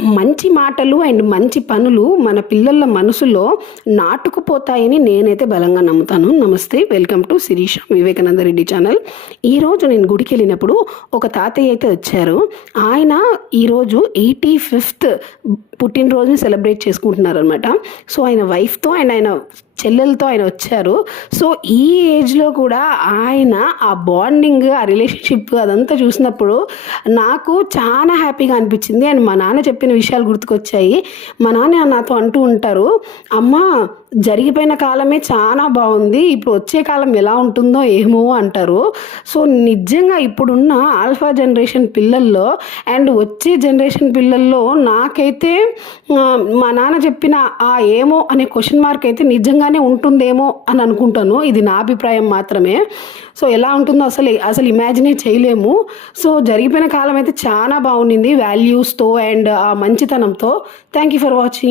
మంచి మాటలు అండ్ మంచి పనులు మన పిల్లల మనసులో నాటుకుపోతాయని నేనైతే బలంగా నమ్ముతాను. నమస్తే, welcome to Sirisha Vivekananda Reddy channel. ఈరోజు నేను గుడికి వెళ్ళినప్పుడు ఒక తాతయ్య అయితే వచ్చారు. ఆయన ఈరోజు 85th పుట్టినరోజుని సెలబ్రేట్ చేసుకుంటున్నారనమాట. సో ఆయన వైఫ్తో అండ్ ఆయన చెల్లెలతో ఆయన వచ్చారు. సో ఈ ఏజ్లో కూడా ఆయన ఆ బాండింగ్, ఆ రిలేషన్షిప్ అదంతా చూసినప్పుడు నాకు చాలా హ్యాపీగా అనిపించింది. అండ్ మా నాన్న చెప్పిన విషయాలు గుర్తుకొచ్చాయి. మా నాన్న నాతో అంటూ ఉంటారు, అమ్మ జరిగిపోయిన కాలమే చాలా బాగుంది, ఇప్పుడు వచ్చే కాలం ఎలా ఉంటుందో ఏమో అంటారు. సో నిజంగా ఇప్పుడున్న ఆల్ఫా జనరేషన్ పిల్లల్లో అండ్ వచ్చే జనరేషన్ పిల్లల్లో నాకైతే మా నాన్న చెప్పిన ఆ ఏమో అనే క్వశ్చన్ మార్క్ అయితే నిజంగానే ఉంటుందేమో అని అనుకుంటాను. ఇది నా అభిప్రాయం మాత్రమే. సో ఎలా ఉంటుందో అసలు ఇమాజినే చేయలేము. సో జరిగిపోయిన కాలం అయితే చాలా బాగుండింది వాల్యూస్తో అండ్ ఆ మంచితనంతో. Thank you for watching.